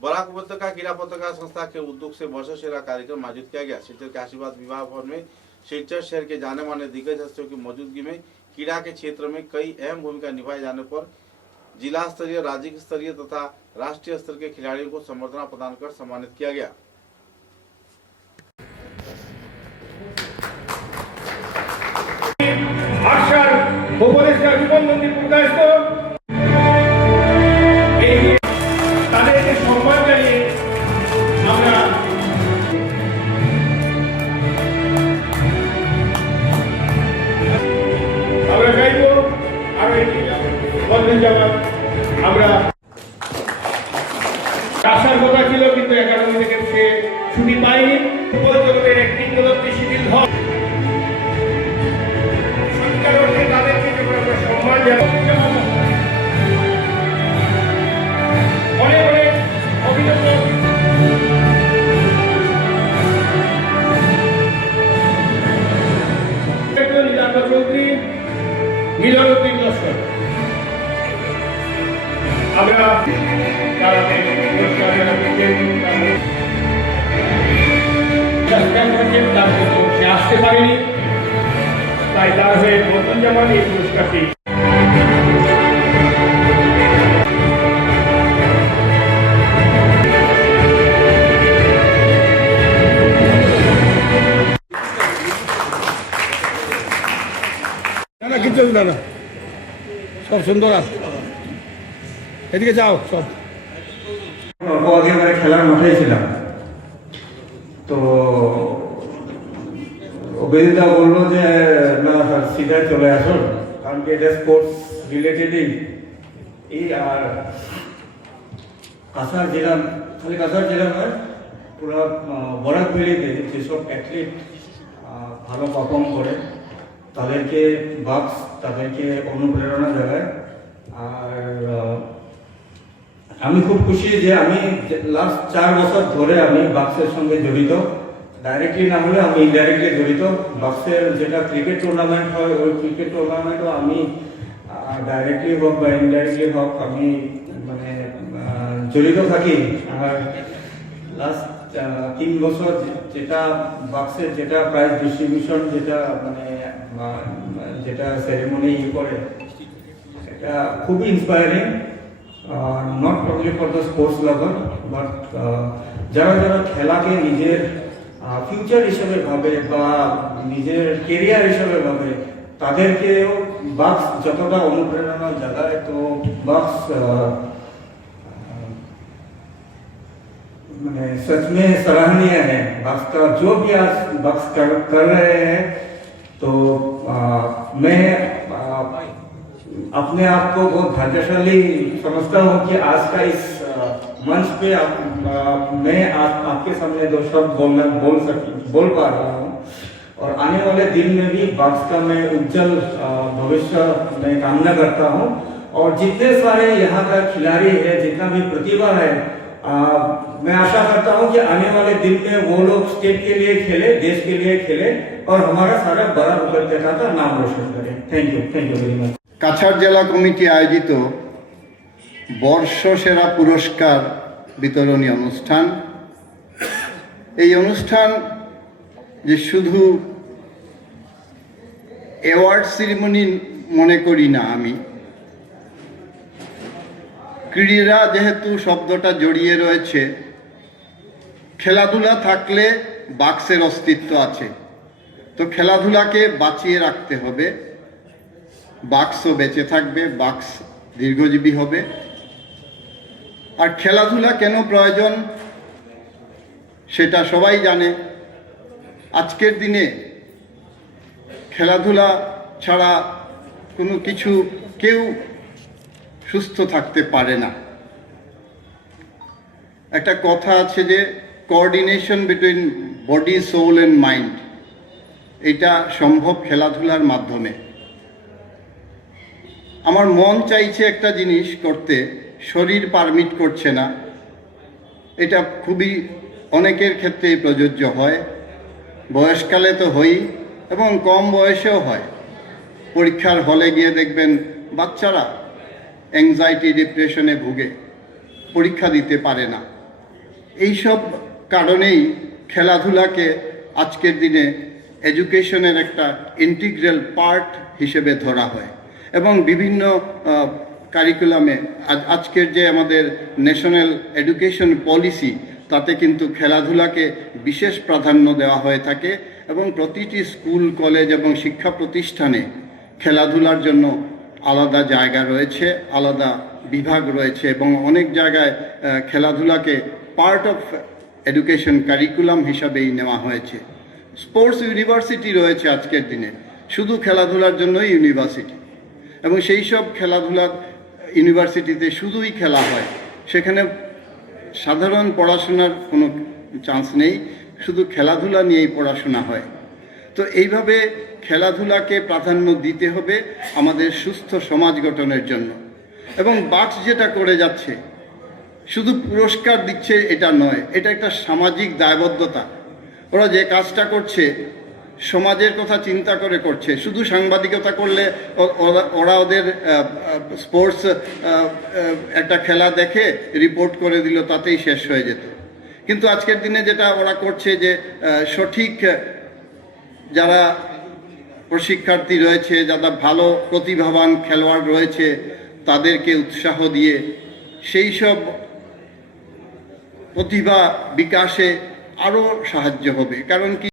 Barack उपत्यका क्रीड़ा पत्रकार संस्था के उद्योग से वर्षसेरा कार्यक्रम आयोजित किया गया। सिलचर के आशीर्वाद विवाह भवन में सिलचर शहर के जाने माने दिग्गज हस्तियों की मौजूदगी में क्रीड़ा के क्षेत्र में कई अहम भूमिका निभाए जाने पर जिला स्तरीय, राज्य स्तरीय तथा राष्ट्रीय स्तर के खिलाड़ियों को संबर्धना प्रदान कर सम्मानित किया गया। আসার কথা ছিল কিন্তু একাডেমি থেকে সে ছুটি পায়নি। ফুটবল জগতের এক কিংবদন্তি শিথিল ধর সরকার তাদেরকে সম্মান জানানো অনেক অনেক অভিনন্দন। নীলাম্বর চৌধুরী, মিলন উদ্দিন লস্কর, আমরা সে আসতে পারেনি, তাই তার হয়ে নতুন জামান এই পুরস্কারটি না কিছু না সব সুন্দর আছে। এদিকে যাও সব। অল্প আগে মানে খেলার মাঠে ছিলাম, তো অভিনেতা বললো যে না স্যার সিধা চলে আসুন, কারণ কি এটা স্পোর্টস রিলেটেডই। এই আর কাছাড় জেলা, খালি কাছাড় জেলা নয়, পুরো বরাক ভ্যালিতে যেসব অ্যাথলিট ভালো পারফর্ম করে তাদেরকে বাক্স, তাদেরকে অনুপ্রেরণা দেয়। আর আমি খুব খুশি যে আমি লাস্ট 4 বছর ধরে আমি বাক্সের সঙ্গে জড়িত, ডাইরেক্টলি না হলে আমি ইনডাইরেক্টলি জড়িত। বাক্সের যেটা ক্রিকেট টুর্নামেন্ট হয়, ওই ক্রিকেট টুর্নামেন্টও আমি ডাইরেক্টলি হোক বা ইনডাইরেক্টলি হোক আমি মানে জড়িত থাকি। আর লাস্ট 3 বছর যেটা বাক্সের যেটা প্রাইজ ডিস্ট্রিবিউশন, যেটা মানে যেটা সেরেমনি করে, এটা খুবই inspiring. Not only for the sports lover, but যারা যারা খেলাকে নিজের ফিউচার হিসেবে ভাবে বা নিজের কেরিয়ার হিসেবে ভাবে, তাদেরকেও বাক্স যতটা অনুপ্রেরণা জাগায়। তো বাক্স मैंने सच में सराहनीय है। बक्स का जो भी आज बक्स कर रहे हैं, तो मैं अपने आप को बहुत भाग्यशाली समझता हूँ कि आज का इस मंच पे मैं आपके सामने 2 शब्द बोल पा रहा हूँ। और आने वाले दिन में भी बक्स का मैं उज्जवल भविष्य में कामना करता हूँ। और जितने सारे यहाँ का खिलाड़ी है, जितना भी प्रतिभा है, मैं आशा करता हूं कि आने वाले दिन में वो लोग स्टेट के लिए खेले, देश के लिए खेले और हमारा सारा बड़ा उपत्यका का नाम रोशन करें। Thank you very much. Cachar জেলা কমিটি আয়োজিত বর্ষসেরা পুরস্কার বিতরণী অনুষ্ঠান। এই অনুষ্ঠান যে শুধু অ্যাওয়ার্ড সেরিমনি মনে করি না আমি। ক্রীড়া যেহেতু শব্দটা জড়িয়ে রয়েছে, খেলাধুলা থাকলে বাক্সের অস্তিত্ব আছে, তো খেলাধুলাকে বাঁচিয়ে রাখতে হবে। বাক্সও বেঁচে থাকবে, বাক্স দীর্ঘজীবী হবে। আর খেলাধুলা কেন প্রয়োজন সেটা সবাই জানে। আজকের দিনে খেলাধুলা ছাড়া কোনো কিছু কেউ সুস্থ থাকতে পারে না। একটা কথা আছে যে coordination between body, soul and mind, এটা সম্ভব খেলাধুলার মাধ্যমে। আমার মন চাইছে একটা জিনিস করতে, শরীর পারমিট করছে না। এটা খুবই অনেকের ক্ষেত্রেই প্রযোজ্য হয়, বয়সকালে তো হই এবং কম বয়সেও হয়। পরীক্ষার হলে গিয়ে দেখবেন বাচ্চারা অ্যাংজাইটি, ডিপ্রেশনে ভুগে, পরীক্ষা দিতে পারে না। এইসব কারণেই খেলাধুলাকে আজকের দিনে এডুকেশনের একটা ইন্টিগ্রাল পার্ট হিসেবে ধরা হয় এবং বিভিন্ন কারিকুলামে আজকের যে আমাদের ন্যাশনাল এডুকেশন পলিসি তাতে কিন্তু খেলাধুলাকে বিশেষ প্রাধান্য দেওয়া হয়ে থাকে এবং প্রতিটি স্কুল কলেজ এবং শিক্ষা প্রতিষ্ঠানে খেলাধুলার জন্য আলাদা জায়গা রয়েছে, আলাদা বিভাগ রয়েছে এবং অনেক জায়গায় খেলাধুলাকে পার্ট অফ এডুকেশন কারিকুলাম হিসাবেই নেওয়া হয়েছে। স্পোর্টস ইউনিভার্সিটি রয়েছে আজকের দিনে, শুধু খেলাধুলার জন্যই ইউনিভার্সিটি, এবং সেই সব খেলাধুলার ইউনিভার্সিটিতে শুধুই খেলা হয়, সেখানে সাধারণ পড়াশোনার কোনো চান্স নেই, শুধু খেলাধুলা নিয়েই পড়াশোনা হয়। তো এইভাবে খেলাধুলাকে প্রাধান্য দিতে হবে আমাদের সুস্থ সমাজ গঠনের জন্য। এবং বাক্স যেটা করে যাচ্ছে, শুধু পুরস্কার দিচ্ছে এটা নয়, এটা একটা সামাজিক দায়বদ্ধতা। ওরা যে কাজটা করছে সমাজের কথা চিন্তা করে করছে। শুধু সাংবাদিকতা করলে ওরা ওদের স্পোর্টস একটা খেলা দেখে রিপোর্ট করে দিল, তাতেই শেষ হয়ে যেত। কিন্তু আজকের দিনে যেটা ওরা করছে যে সঠিক যারা প্রশিক্ষার্থী রয়েছে, যারা ভালো প্রতিভাবান খেলোয়াড় রয়েছে, তাদেরকে উৎসাহ দিয়ে সেই সব প্রতিভা বিকাশে আরও সাহায্য হবে। কারণ কি